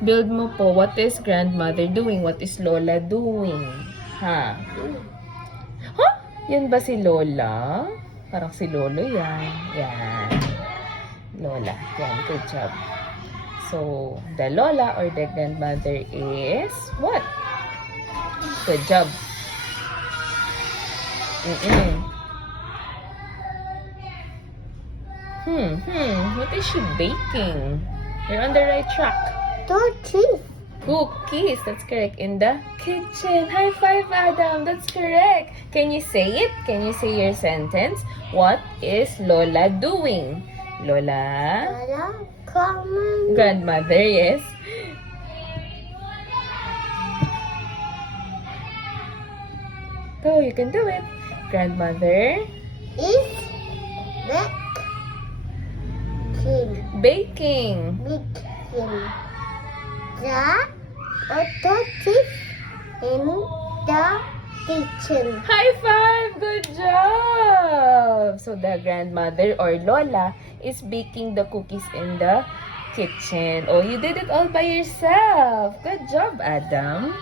Build mo po, what is grandmother doing? What is Lola doing? Ha? Huh? Yan ba si Lola? Parang si Lolo yan. Yan. Lola. Yan, good job. So, the Lola or the grandmother is what? Good job. What is she baking? You're on the right track. Cookies. Cookies. That's correct. In the kitchen. High five, Adam. That's correct. Can you say it? Can you say your sentence? What is Lola doing? Lola? Common. Grandmother, yes. So, you can do it. Grandmother. Is baking. Baking. The cookies in the kitchen. High five! Good job! So, the grandmother or Lola is baking the cookies in the kitchen. Oh, you did it all by yourself. Good job, Adam.